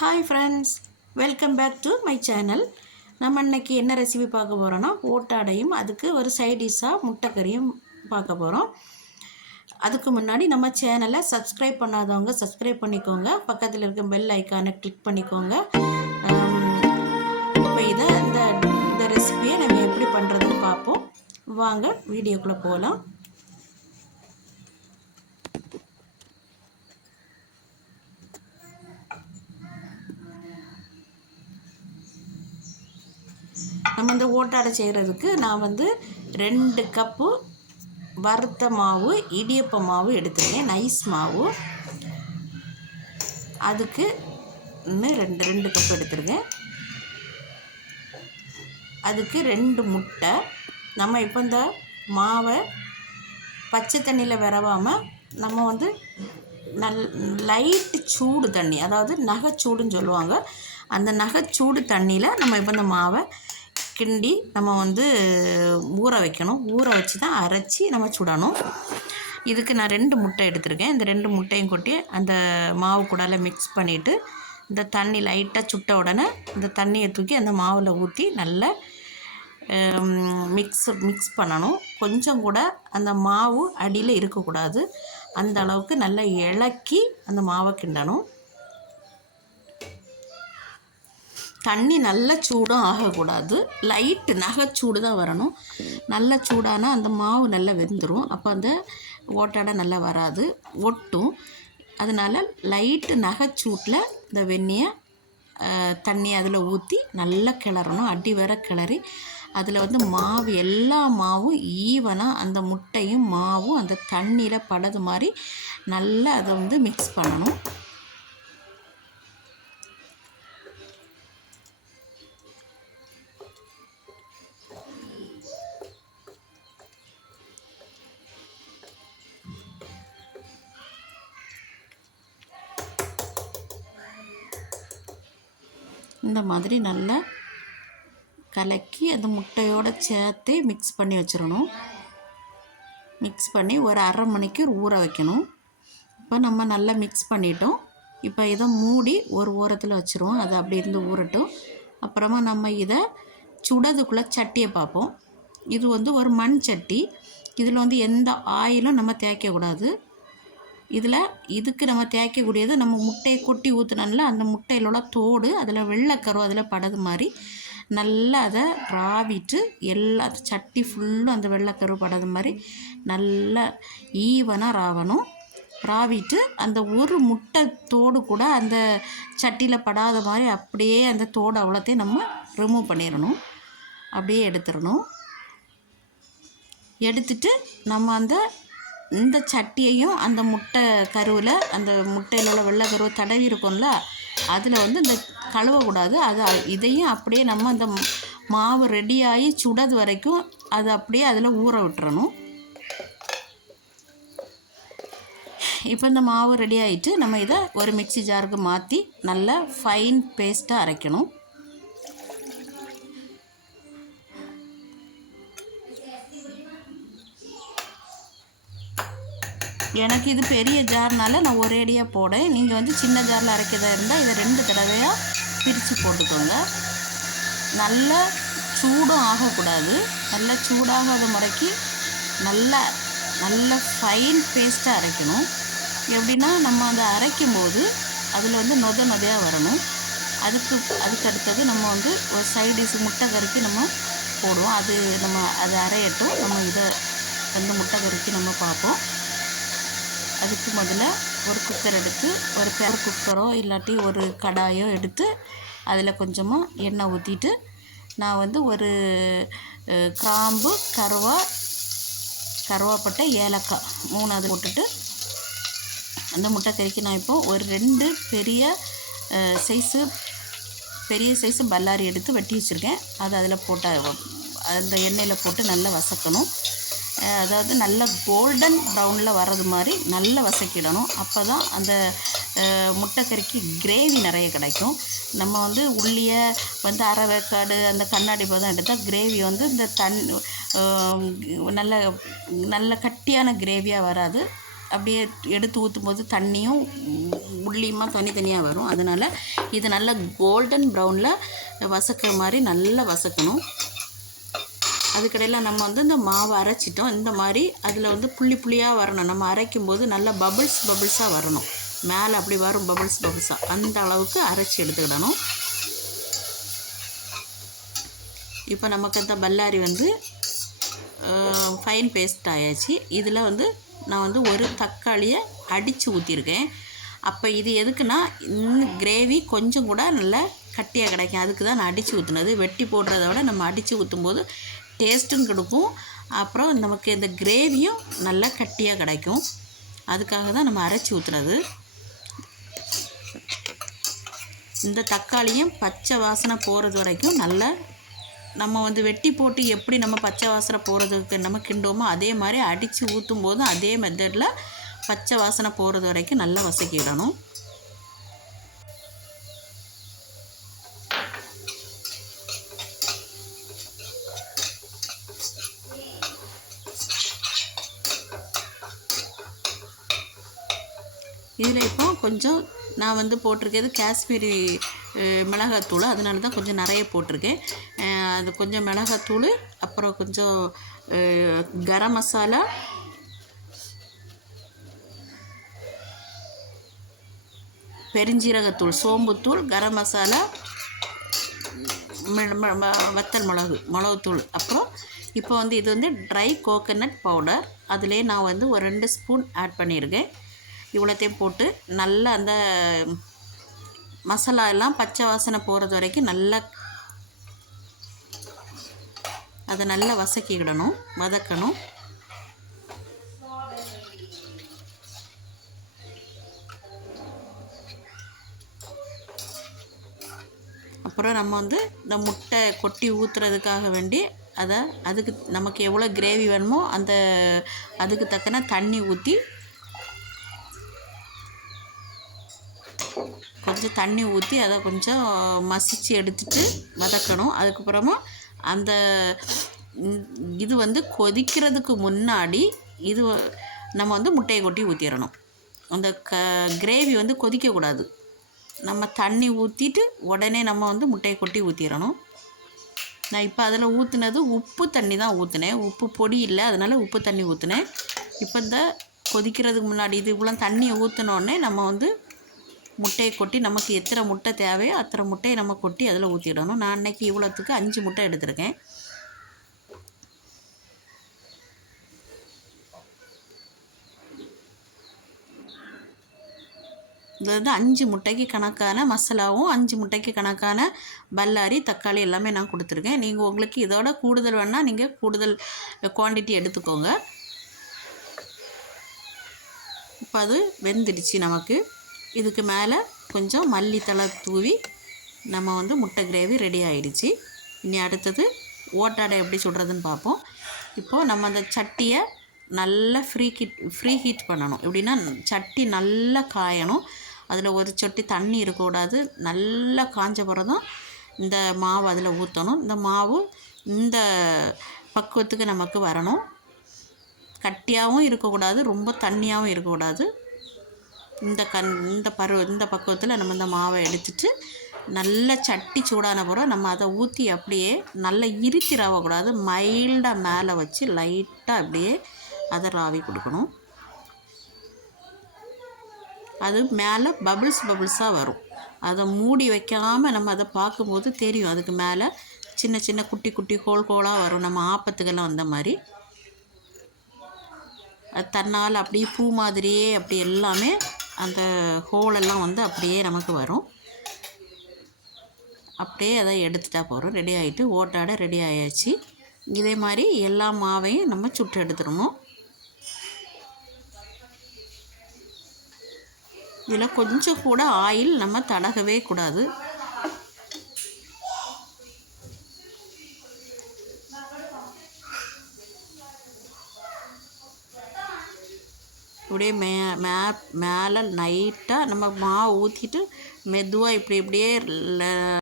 Hi friends, welcome back to my channel. நம்ம இன்றைக்கி என்ன ரெசிபி பார்க்க போகிறோன்னா ஓட்டாடையும் அதுக்கு ஒரு சைட் டிஷ்ஷாக முட்டைக்கறியும் பார்க்க போகிறோம். அதுக்கு முன்னாடி நம்ம சேனலை சப்ஸ்கிரைப் பண்ணாதவங்க சப்ஸ்கிரைப் பண்ணிக்கோங்க, பக்கத்தில் இருக்க பெல் ஐக்கானை கிளிக் பண்ணிக்கோங்க. இப்போ இந்த ரெசிபியை நம்ம எப்படி பண்ணுறதுன்னு பார்ப்போம். வாங்க வீடியோக்குள்ளே போகலாம். நம்ம இந்த ஓட்டாடை செய்கிறதுக்கு நான் 2 கப்பு வறுத்த மாவு, இடியப்ப மாவு எடுத்துருக்கேன், நைஸ் மாவு. அதுக்கு இன்னும் ரெண்டு கப்பு எடுத்துருக்கேன். அதுக்கு 2 முட்டை. நம்ம இப்போ இந்த மாவை பச்சை தண்ணியில் விரவாமல் நம்ம லைட்டு சூடு தண்ணி, அதாவது நகைச்சூடுன்னு சொல்லுவாங்க, அந்த நகைச்சூடு தண்ணியில் நம்ம இப்போ இந்த மாவை கிண்டி நம்ம ஊற வைக்கணும். ஊற வச்சு தான் அரைச்சி நம்ம சுடணும். இதுக்கு நான் 2 முட்டை எடுத்திருக்கேன். இந்த 2 முட்டையும் கொட்டி அந்த மாவு கூடால மிக்ஸ் பண்ணிவிட்டு, இந்த தண்ணி லைட்டாக சுட்ட உடனே இந்த தண்ணியை தூக்கி அந்த மாவில் ஊற்றி நல்லா மிக்ஸ் பண்ணணும். கொஞ்சம் கூட அந்த மாவு அடியில் இருக்கக்கூடாது. அந்த அளவுக்கு நல்லா இளக்கி அந்த மாவை கிண்டணும். தண்ணி நல்ல சூடும் ஆகக்கூடாது, லைட்டு நகைச்சூடு தான் வரணும். நல்ல சூடானால் அந்த மாவு நல்லா வெந்துடும். அப்போ அந்த ஓட்டாடை நல்லா வராது, ஒட்டும். அதனால் லைட்டு நகைச்சூட்டில் இந்த வெந்நியை தண்ணி அதில் ஊற்றி நல்லா கிளறணும். அடி வர கிளறி அதில் மாவு, எல்லா மாவும் ஈவனாக அந்த முட்டையும் மாவும் அந்த தண்ணியில் படுது மாதிரி நல்லா அதை மிக்ஸ் பண்ணணும். இந்த மாதிரி நல்லா கலக்கி அந்த முட்டையோடு சேர்த்து மிக்ஸ் பண்ணி வச்சிடணும். மிக்ஸ் பண்ணி ஒரு அரை மணிக்கு ஊற வைக்கணும். இப்போ நம்ம நல்லா மிக்ஸ் பண்ணிட்டோம். இப்போ இதை மூடி ஒரு ஓரத்தில் வச்சுருவோம், அது அப்படி இருந்து ஊறட்டும். அப்புறமா நம்ம இதை சுடதுக்குள்ளே சட்டியை பார்ப்போம். இது ஒரு மண் சட்டி. இதில் எந்த ஆயிலும் நம்ம தேய்க்கக்கூடாது. இதுக்கு நம்ம தேய்க்கக்கூடியது, நம்ம முட்டையை கொட்டி ஊற்றினோம்ல, அந்த முட்டையில் உள்ள தோடு, அதில் வெள்ளைக்கரு அதில் படுது மாதிரி நல்லா அதை ராவிட்டு, எல்லா சட்டி ஃபுல்லும் அந்த வெள்ளைக்கரு படுது மாதிரி நல்லா ஈவனாக ராவணும். ராவிட்டு அந்த ஒரு முட்டை தோடு கூட அந்த சட்டியில் படாத மாதிரி அப்படியே அந்த தோடு அவ்வளோத்தையும் நம்ம ரிமூவ் பண்ணிடணும். அப்படியே எடுத்துடணும். எடுத்துட்டு நம்ம இந்த சட்டியையும் அந்த முட்டை கருவில், அந்த முட்டையில் உள்ள வெள்ளை கருவை தடவி இருக்கும்ல, அதில் இந்த கழுவக்கூடாது. இதையும் அப்படியே நம்ம அந்த மாவு ரெடியாகி சுடது வரைக்கும் அதை அப்படியே அதில் ஊற விட்டுறணும். இப்போ இந்த மாவு ரெடி ஆகிட்டு நம்ம இதை ஒரு மிக்ஸி ஜாருக்கு மாற்றி நல்லா ஃபைன் பேஸ்ட்டாக அரைக்கணும். எனக்கு இது பெரிய ஜார்னால நான் ஒரேடியாக போடேன். நீங்கள் சின்ன ஜாரில் அரைக்கிறதா இருந்தால் இதை 2 தடவையாக பிரித்து போட்டுக்கோங்க. நல்ல சூடும் ஆகக்கூடாது. நல்லா சூடாகாத முறைக்கு நல்ல ஃபைன் பேஸ்ட்டாக அரைக்கணும். எப்படின்னா நம்ம அதை அரைக்கும் போது அதில் நொதையாக வரணும். அதுக்கு அடுத்தது நம்ம ஒரு சைட் டிஷ் முட்டை கறிக்கு நம்ம போடுவோம். அதை அரையட்டும். நம்ம இதை முட்டை கறிக்கு நம்ம பார்ப்போம். அதுக்கு முதல்ல ஒரு குக்கர் எடுத்து, ஒரு குக்கரோ இல்லாட்டி ஒரு கடாயோ எடுத்து அதில் கொஞ்சமாக எண்ணெய் ஊற்றிட்டு, நான் ஒரு கிராம்பு, கருவாப்பட்டை, ஏலக்காய் 3 அது போட்டுட்டு, அந்த முட்டைக்கறிக்கு நான் இப்போது ஒரு 2 பெரிய சைஸு பல்லாரி எடுத்து வெட்டி வச்சுருக்கேன். அதை அதில் போட்டு அந்த எண்ணெயில் போட்டு நல்லா வதக்கணும். அதாவது நல்ல கோல்டன் ப்ரௌனில் வர்றது மாதிரி நல்லா வதக்கிடணும். அப்போ தான் அந்த முட்டைக்கறிக்கு கிரேவி நிறைய கிடைக்கும். நம்ம உள்ளியை அரை வேக்காடு அந்த கண்ணாடி பதம் எடுத்தால் கிரேவி இந்த நல்ல கட்டியான கிரேவியாக வராது. அப்படியே எடுத்து ஊற்றும் போது தண்ணியும் உள்ளியுமா தனித்தனியாக வரும். அதனால் இது நல்லா கோல்டன் ப்ரௌனில் வசக்கிற மாதிரி நல்லா வசக்கணும். அதுக்கடையில் நம்ம வந்து இந்த மாவை அரைச்சிட்டோம். இந்த மாதிரி அதில் வந்து புள்ளி புள்ளியாக வரணும். நம்ம அரைக்கும் போது நல்லா பபிள்ஸாக வரணும். மேலே அப்படி வரும் பபிள்ஸாக. அந்த அளவுக்கு அரைச்சி எடுத்துக்கிடணும். இப்போ நமக்கு இந்த பல்லாரி வந்து ஃபைன் பேஸ்ட் ஆயாச்சு. இதில் வந்து நான் வந்து ஒரு தக்காளியை அடித்து ஊற்றிருக்கேன். அப்போ இது எதுக்குன்னா இன்னும் கிரேவி கொஞ்சம் கூட நல்லா கட்டியாக கிடைக்கும். அதுக்கு தான் நான் அடித்து ஊற்றுனது. வெட்டி போடுறத விட நம்ம அடித்து ஊற்றும்போது டேஸ்ட்டும் கொடுக்கும். அப்புறம் நமக்கு இந்த கிரேவியும் நல்லா கட்டியாக கிடைக்கும். அதுக்காக தான் நம்ம அரைச்சி ஊற்றுறது. இந்த தக்காளியும் பச்சை வாசனை போகிறது வரைக்கும் நல்லா நம்ம வந்து வெட்டி போட்டு எப்படி நம்ம பச்சை வாசனை போகிறதுக்கு நம்ம கிண்டுவோமோ அதே மாதிரி அடித்து ஊற்றும் போதும் அதே மெத்தடில் பச்சை வாசனை போகிறது வரைக்கும் நல்லா வசக்கிடணும். இதில் இப்போ கொஞ்சம் நான் வந்து போட்டிருக்கிறது காஷ்மீரி மிளகாத்தூள். அதனால தான் கொஞ்சம் நிறைய போட்டிருக்கேன். அது கொஞ்சம் மிளகாத்தூள், அப்புறம் கொஞ்சம் கரம் மசாலா, பெருஞ்சீரகத்தூள், சோம்புத்தூள், கரம் மசாலா, வத்தல் மிளகுத்தூள். அப்புறம் இப்போ வந்து இது வந்து ட்ரை கோகனட் பவுடர். அதிலே நான் வந்து ஒரு 2 ஸ்பூன் ஆட் பண்ணியிருக்கேன். இவ்வளோத்தையும் போட்டு நல்லா அந்த மசாலா எல்லாம் பச்சை வாசனை போகிறது வரைக்கும் நல்லா அதை நல்லா வதக்கணும். அப்புறம் நம்ம வந்து இந்த முட்டை கொட்டி ஊற்றுறதுக்காக வேண்டி அதுக்கு நமக்கு எவ்வளோ கிரேவி வேணுமோ அதுக்கு தக்கன தண்ணி ஊற்றி கொஞ்சம் தண்ணி ஊற்றி அதை கொஞ்சம் மசிச்சு எடுத்துட்டு வதக்கணும். அதுக்கப்புறமா அந்த இது வந்து கொதிக்கிறதுக்கு முன்னாடி நம்ம வந்து முட்டையை கொட்டி ஊற்றிடணும். அந்த கிரேவி வந்து கொதிக்கக்கூடாது. நம்ம தண்ணி ஊற்றிட்டு உடனே நம்ம வந்து முட்டையை கொட்டி ஊற்றிடணும். நான் இப்போ அதில் ஊற்றுனது உப்பு தண்ணி தான் ஊற்றினேன். உப்பு பொடி இல்லை, அதனால் உப்பு தண்ணி ஊற்றினேன். இப்போ இந்த கொதிக்கிறதுக்கு முன்னாடி இது இவ்வளோ தண்ணியை ஊற்றினோடனே நம்ம வந்து முட்டையை கொட்டி நமக்கு எத்தனை முட்டை தேவையோ அத்தனை முட்டையை நம்ம கொட்டி அதில் ஊற்றிடணும். நான் அன்றைக்கி இவ்வளோத்துக்கு 5 முட்டை எடுத்திருக்கேன். இது வந்து 5 முட்டைக்கு கணக்கான மசாலாவும் 5 முட்டைக்கு கணக்கான பல்லாரி தக்காளி எல்லாமே நான் கொடுத்துருக்கேன். நீங்கள் உங்களுக்கு இதோட கூடுதல் வேணால் நீங்கள் கூடுதல் குவான்டிட்டி எடுத்துக்கோங்க. இப்போ அது வெந்துடுச்சு. நமக்கு இதுக்கு மேலே கொஞ்சம் மல்லித்தழை தூவி நம்ம வந்து முட்டை கிரேவி ரெடி ஆகிடுச்சு. இனி அடுத்தது ஓட்டாடை எப்படி சுடுறதுன்னு பார்ப்போம். இப்போது நம்ம அந்த சட்டியை நல்லா ஃப்ரீ ஹீட் பண்ணணும். எப்படின்னா சட்டி நல்லா காயணும். அதில் ஒரு சொட்டி தண்ணி இருக்கக்கூடாது. நல்லா காஞ்ச பிறகும் இந்த மாவு அதில் ஊற்றணும். இந்த மாவு இந்த பக்குவத்துக்கு நமக்கு வரணும். கட்டியாகவும் இருக்கக்கூடாது, ரொம்ப தண்ணியாகவும் இருக்கக்கூடாது. இந்த பக்குவத்தில் நம்ம இந்த மாவை எடுத்துட்டு நல்ல சட்டி சூடான பிறகு நம்ம அதை ஊற்றி அப்படியே நல்லா இறுக்கி ராவக்கூடாது. மைல்டாக மேலே வச்சு லைட்டாக அப்படியே அதை ராவி கொடுக்கணும். அது மேலே பபிள்ஸாக வரும். அதை மூடி வைக்காமல் நம்ம அதை பார்க்கும்போது தெரியும். அதுக்கு மேலே சின்ன சின்ன குட்டி ஹோலாக வரும். நம்ம ஆப்பத்துக்கெல்லாம் வந்த மாதிரி அது தன்னால் அப்படியே பூ மாதிரியே அப்படி எல்லாமே அந்த ஹோலெல்லாம் வந்து அப்படியே நமக்கு வரும். அப்படியே அதை எடுத்துட்டா போகிறோம். ரெடி ஆகிட்டு ஓட்டாடை ரெடி ஆயாச்சு. இதே மாதிரி எல்லா மாவையும் நம்ம சுட்டு எடுத்துடணும். இதில் கொஞ்சம் கூட ஆயில் நம்ம தடகவே கூடாது. இப்படியே மேலே லைட்டாக நம்ம மாவு ஊற்றிட்டு மெதுவாக இப்படியே